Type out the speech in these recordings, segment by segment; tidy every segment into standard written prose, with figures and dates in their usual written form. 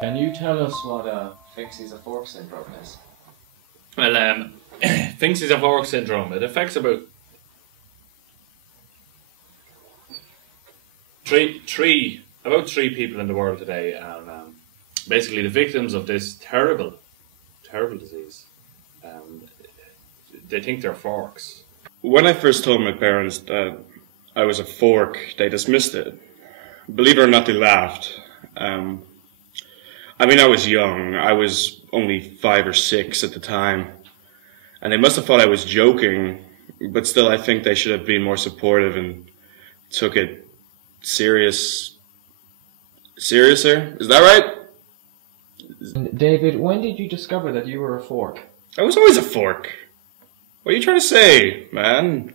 Can you tell us what Finks a fork syndrome is? Well, Finks a fork syndrome. It affects about three people in the world today, and basically the victims of this terrible disease. They think they're forks. When I first told my parents that I was a fork, they dismissed it. Believe it or not, they laughed. I mean, I was young. I was only 5 or 6 at the time. And they must have thought I was joking, but still I think they should have been more supportive and took it seriouser. Is that right? David, when did you discover that you were a fork? I was always a fork. What are you trying to say, man?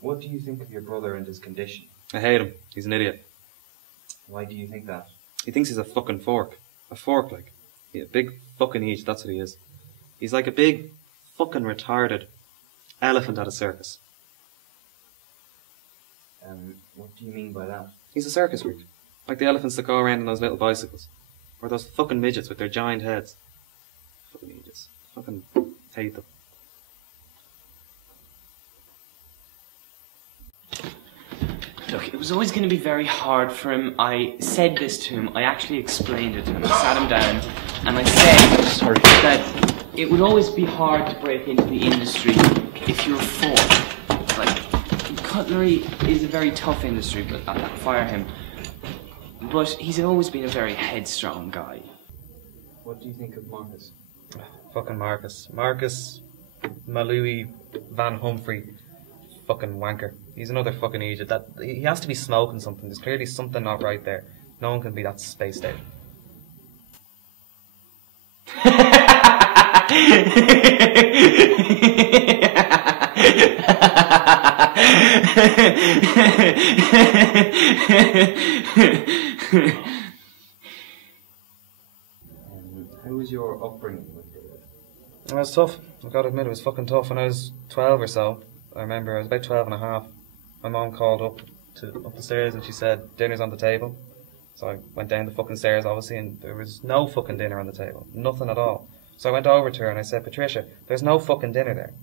What do you think of your brother and his condition? I hate him. He's an idiot. Why do you think that? He thinks he's a fucking fork. A fork, like. He's a big fucking idiot, that's what he is. He's like a big fucking retarded elephant at a circus. What do you mean by that? He's a circus freak. Like the elephants that go around on those little bicycles. Or those fucking midgets with their giant heads. Fucking idiots. Fucking hate them. Look, it was always going to be very hard for him. I said this to him. I actually explained it to him. I sat him down and I said that it would always be hard to break into the industry if you're a fork. Like, cutlery is a very tough industry, but I'll fire him. But he's always been a very headstrong guy. What do you think of Marcus? Fucking Marcus. Marcus Malui Van Humphrey. Fucking wanker. He's another fucking idiot. He has to be smoking something. There's clearly something not right there. No one can be that spaced out. How was your upbringing with David? It was tough. I've got to admit, it was fucking tough. When I was 12 or so, I remember I was about 12 and a half. My mom called up the stairs and she said, dinner's on the table. So I went down the fucking stairs, obviously, and there was no fucking dinner on the table. Nothing at all. So I went over to her and I said, Patricia, there's no fucking dinner there.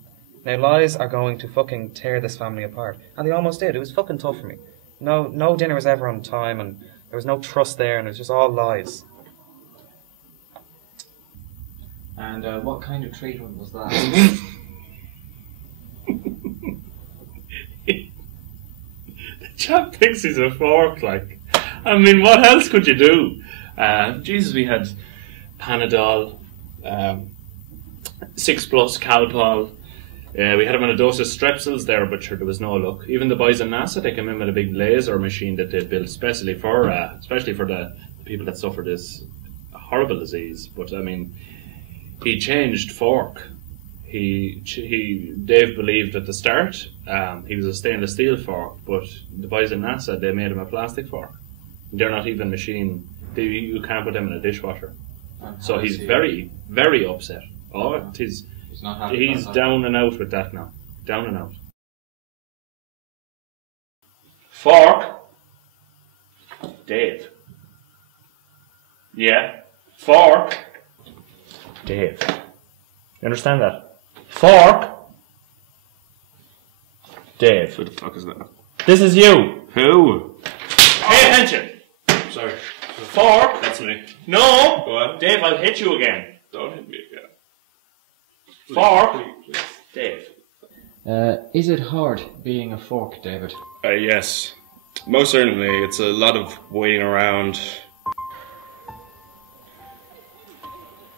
Now lies are going to fucking tear this family apart. And they almost did. It was fucking tough for me. No dinner was ever on time and there was no trust there and it was just all lies. And what kind of treatment was that? The chap thinks he's a fork, like. I mean, what else could you do? Jesus, we had Panadol, 6 Plus Calpol. We had him on a dose of Strepsils there, but sure, there was no luck. Even the boys in NASA, they came in with a big laser machine that they built especially for the people that suffer this horrible disease. But I mean, he changed fork. Dave believed at the start he was a stainless steel fork, but the boys in NASA, they made him a plastic fork. They're not even machine. You can't put them in a dishwasher. So he's very, very upset. Oh, he's not happy. He's down and out with that now. Down and out. Fork. Dave. Yeah. Fork. Dave. You understand that? Fork. Dave. Who the fuck is that? This is you. Who? Pay attention. Sorry. Fork. That's me. No. Go on. Dave, I'll hit you again. Don't hit me again. Please, Fork. please. Dave. Is it hard being a fork, David? Yes. Most certainly. It's a lot of waiting around.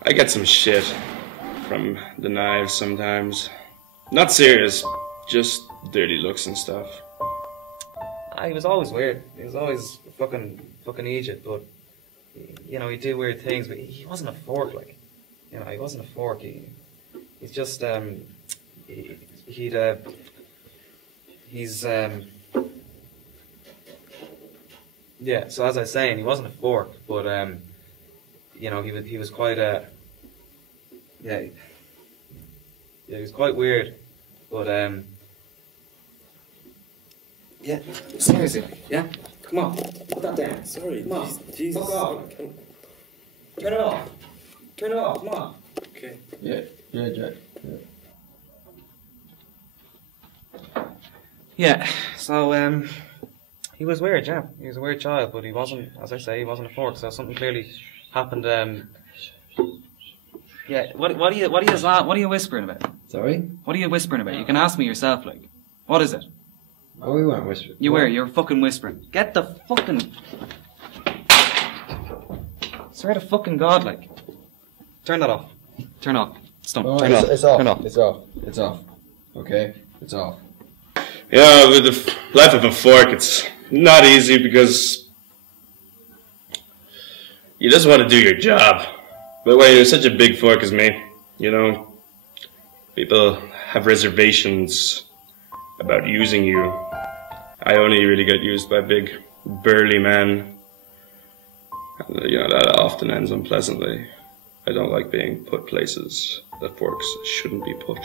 I get some shit from the knives sometimes. Not serious, just dirty looks and stuff. He was always weird. He was always fucking idiot, but you know, he'd do weird things, but he wasn't a fork, like. You know, he wasn't a fork. He's just yeah, so as I was saying, he wasn't a fork, but you know, he was quite yeah, he was quite weird, but yeah, seriously, yeah, come on, put that down. Sorry, Come on, Jesus. fuck off. Turn it off. Turn it off, come on. Okay. Yeah, Jack. Yeah. Yeah, so, he was weird, yeah. He was a weird child, but he wasn't, as I say, he wasn't a fork, so something clearly happened, yeah, what are you whispering about? Sorry? What are you whispering about? You can ask me yourself, like. What is it? Oh, we weren't whispering. You're fucking whispering. Get the fucking... Swear to fucking God, like. Turn that off. Turn off. Stop. Oh, Turn off. it's off. Turn off. It's off. It's off. Okay? It's off. Yeah, with the life of a fork, it's not easy because you just want to do your job. But when you're such a big fork as me, you know, people have reservations about using you. I only really get used by big, burly men. And, you know, that often ends unpleasantly. I don't like being put places that forks shouldn't be put.